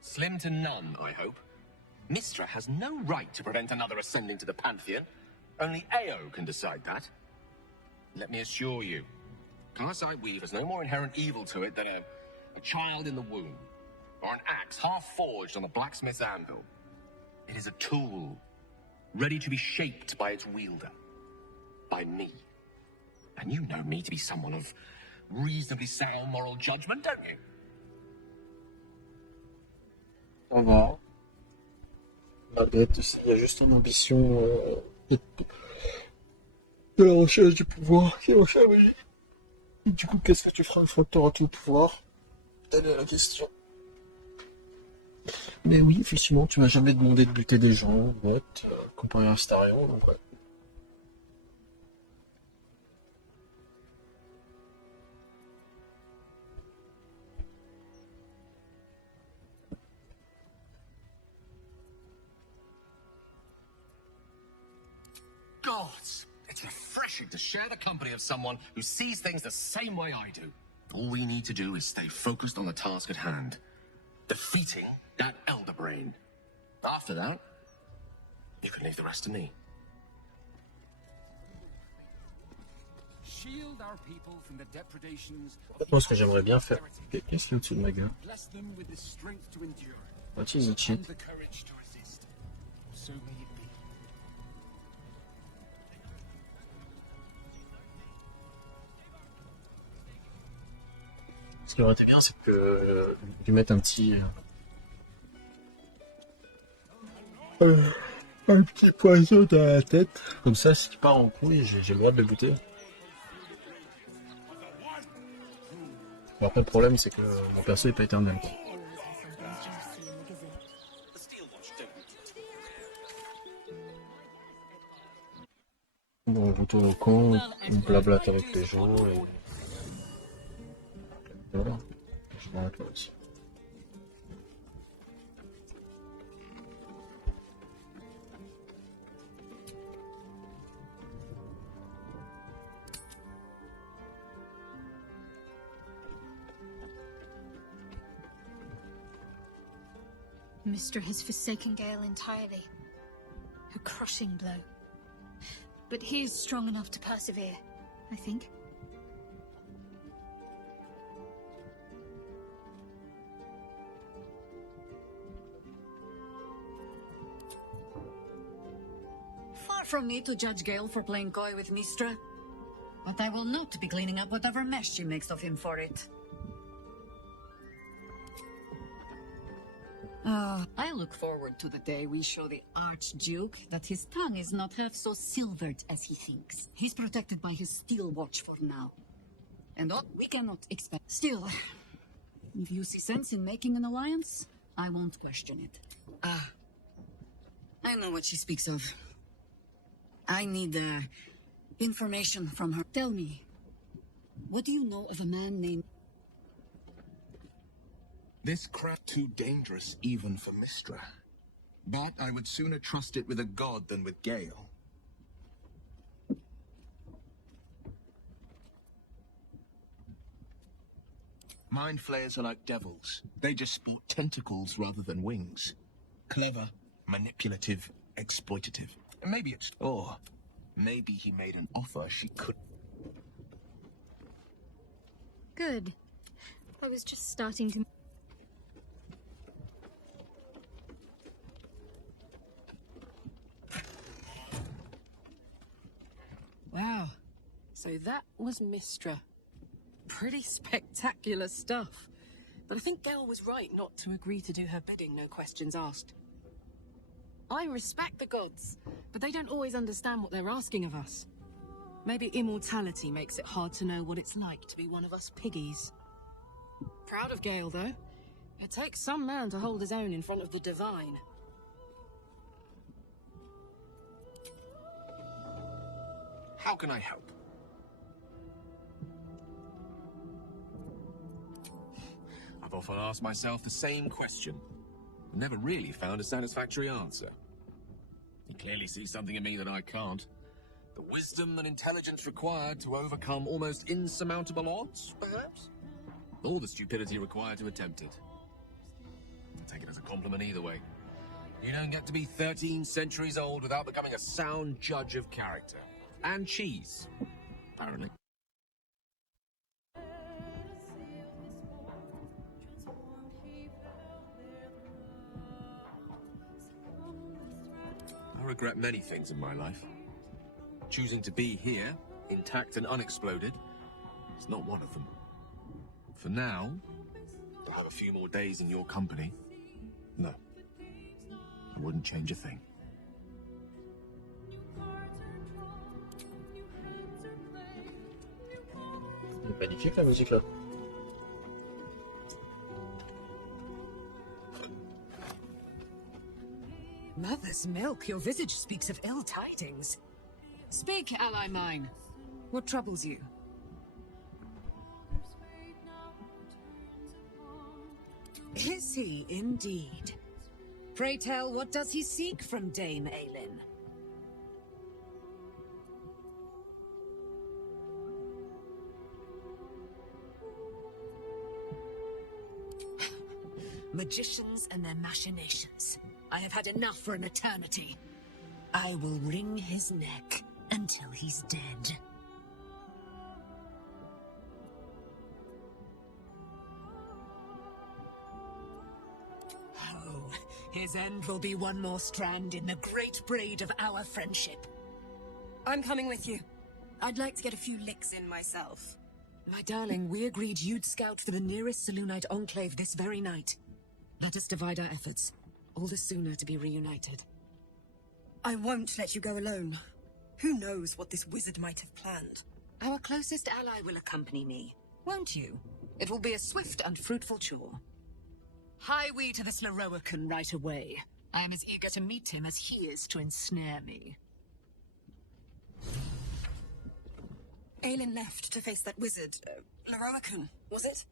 Slim to none, I hope. Mystra has no right to prevent another ascending to the Pantheon. Only Ao can decide that. Let me assure you, Karsite Weave has no more inherent evil to it than a child in the womb, or an axe half forged on a blacksmith's anvil. It is a tool, ready to be shaped by its wielder, by me. And you know me to be someone of reasonably sound moral judgment, don't you? Ça va. Malgré tout ça, il y a juste une ambition de la recherche du pouvoir qui est recherchée. Et du coup, qu'est-ce que tu feras une fois que tu auras tout le pouvoir? Telle est la question. Mais oui, effectivement, tu m'as jamais demandé de buter des gens, comparé à un Starion, donc ouais. Gods, it's refreshing to share the company of someone who sees things the same way I do. All we need to do is stay focused on the task at hand. Defeating that elder brain. After that, you can leave the rest to me. Shield our people from the depredations En fait, moi, ce que j'aimerais bien faire... Qu'est-ce qu'il y a au-dessus de ma gueule? bless them with the strength to endure What is it, shit? and the courage to resist. So may it be. Ce qui aurait été bien, c'est que lui mettre un petit poison dans la tête. Comme ça, s'il part en couille, j'ai le droit de le buter. Alors après, le problème, c'est que mon perso n'est pas éternel. Bon, on retourne au camp, on blablate avec les gens et... Voilà, je m'arrête là aussi. Mystra has forsaken Gale entirely. A crushing blow. But he is strong enough to persevere, I think. Far from me to judge Gale for playing coy with Mystra, but I will not be cleaning up whatever mess she makes of him for it. I look forward to the day we show the Archduke that his tongue is not half so silvered as he thinks. He's protected by his steel watch for now. And what we cannot expect. Still, if you see sense in making an alliance, I won't question it. I know what she speaks of. I need information from her. Tell me, what do you know of a man named... This craft too dangerous even for Mystra. But I would sooner trust it with a god than with Gale. Mind flayers are like devils. They just sport tentacles rather than wings. Clever, manipulative, exploitative. Maybe it's... Or maybe he made an offer she couldn't. Good. I was just starting to... Wow. So that was Mistra. Pretty spectacular stuff. But I think Gale was right not to agree to do her bidding, no questions asked. I respect the gods, but they don't always understand what they're asking of us. Maybe immortality makes it hard to know what it's like to be one of us piggies. Proud of Gale, though. It takes some man to hold his own in front of the divine. How can I help? I've often asked myself the same question. Never really found a satisfactory answer. You clearly see something in me that I can't. The wisdom and intelligence required to overcome almost insurmountable odds, perhaps? Or the stupidity required to attempt it. I'll take it as a compliment either way. You don't get to be 13 centuries old without becoming a sound judge of character. And cheese, apparently. I regret many things in my life. Choosing to be here, intact and unexploded, is not one of them. For now, to have a few more days in your company, no. I wouldn't change a thing. Magnifique la musique là. Mother's milk, your visage speaks of ill tidings. Speak, ally mine. What troubles you? Is he indeed? Pray tell, what does he seek from Dame Aelin? Magicians and their machinations. I have had enough for an eternity. I will wring his neck until he's dead. Oh, his end will be one more strand in the great braid of our friendship. I'm coming with you. I'd like to get a few licks in myself. My darling, we agreed you'd scout for the nearest Selûnite enclave this very night. Let us divide our efforts. All the sooner to be reunited. I won't let you go alone. Who knows what this wizard might have planned? Our closest ally will accompany me, won't you? It will be a swift and fruitful chore. Hie we to this Lorroakan right away. I am as eager to meet him as he is to ensnare me. Aelin left to face that wizard, Lorroakan, was it?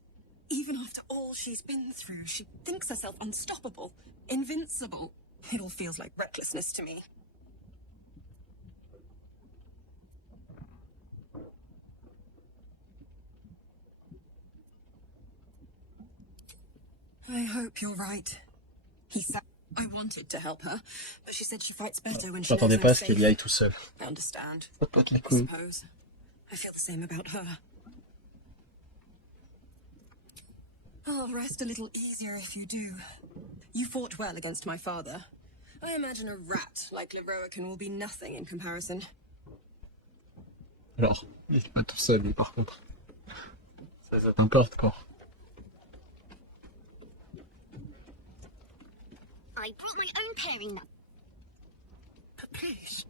Even after all she's been through, she thinks herself unstoppable, invincible. It all feels like recklessness to me. I hope you're right. He said I wanted to help her, but she said she fights better when she knows J'attendais pas à I'm ce qu'il y safe. aille tout seul. I understand. Pas de la I couille. suppose. I feel the same about her. I'll rest a little easier if you do. You fought well against my father. I imagine a rat like Lorroakan will be nothing in comparison. Alors, il est pas tout seul, lui, par contre. Ça les atteint pas hardcore. I brought my own pairing now. But please.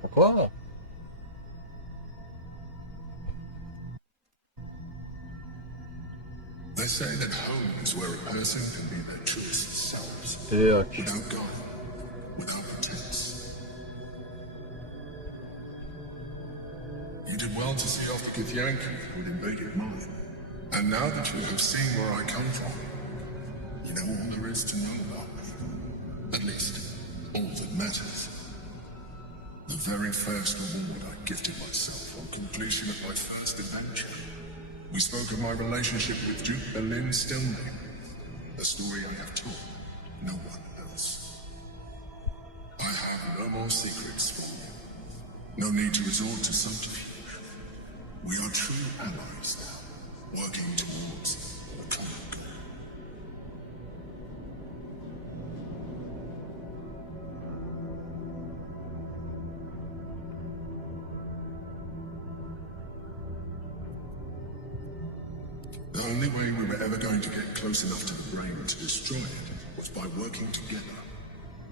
Pourquoi? They say that home is where a person can be their truest selves. Et Without guile, without pretense. You did well to see off the Githyanki who had invaded mine. And now that you have seen where I come from, you know all there is to know about me. At least, all matters. The very first reward I gifted myself on completion of my first adventure. We spoke of my relationship with Duke Berlin Stilney. A story I have told no one else. I have no more secrets from you. No need to resort to subterfuge. We are true allies now, working towards a common goal. The only way we were ever going to get close enough to the brain to destroy it was by working together.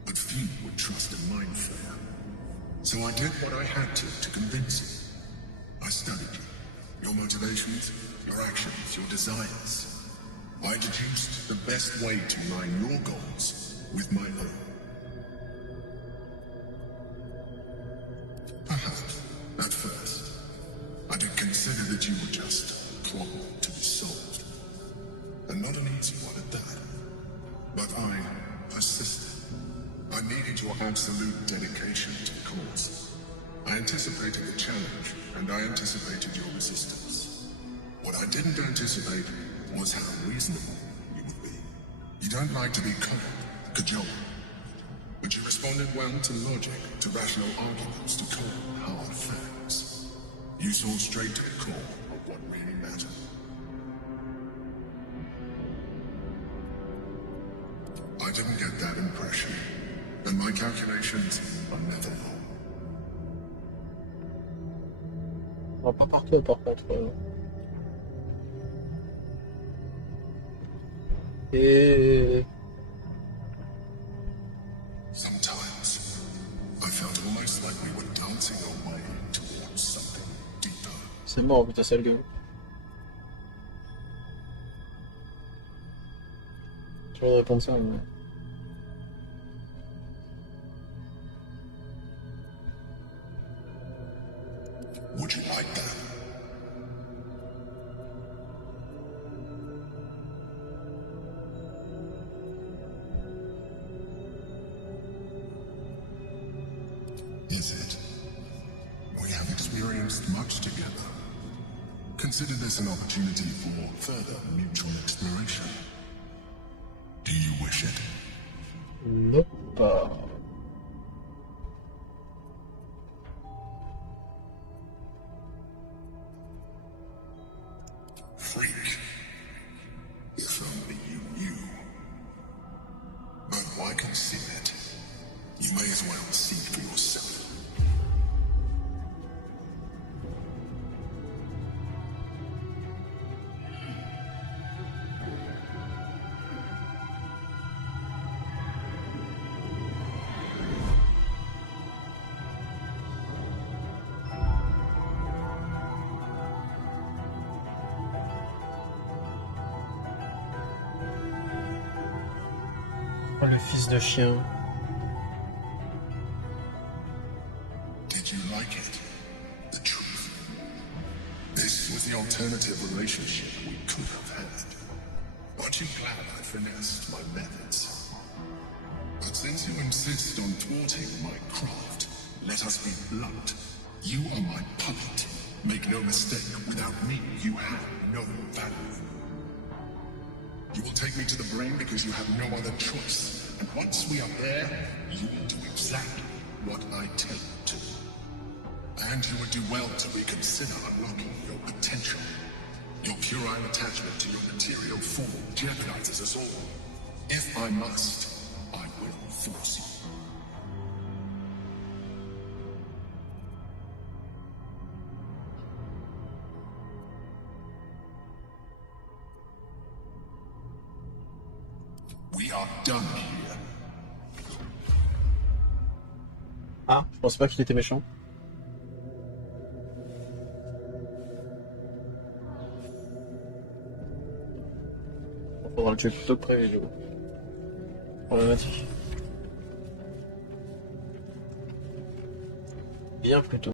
But few would trust a mind flayer. So I did what I had to convince you. I studied you, your motivations, your actions, your desires. I deduced the best way to align your goals with my own. Perhaps, at first, I did consider that you were just a problem to be solved. And not an easy one at that. But I persisted. I needed your absolute dedication to the cause. I anticipated the challenge, and I anticipated your resistance. What I didn't anticipate was how reasonable you would be. You don't like to be cajoled. But you responded well to logic, to rational arguments, to cold, hard facts. You saw straight to the core of what really mattered. I didn't get that impression, and my calculations are never wrong. On va pas partout par contre. Et... Sometimes, I felt almost like we were dancing away towards something deeper. C'est mort, putain, sale gueule. Je vais répondre ça, mais... Would you like that? Is it? We have experienced much together. Consider this an opportunity for further mutual exploration. Do you wish it? Nope. Freak. If only you knew. But why conceal it? You may as well see for yourself. Oh, le fils de chien. Did you like it? The truth. This was the alternative relationship we could have had. Aren't you glad I finessed my methods? But since you insist on thwarting my craft, let us be blunt. You are my puppet. Make no mistake, without me, you have no value. You will take me to the brain because you have no other choice. And once we are there, you will do exactly what I tell you to. And you would do well to reconsider unlocking your potential. Your puerile attachment to your material form jeopardizes us all. If I must, I will force you. We are done here. Ah, je pensais pas qu'il était méchant. On faudra le tuer plutôt que prévu, problématique. Bien plutôt.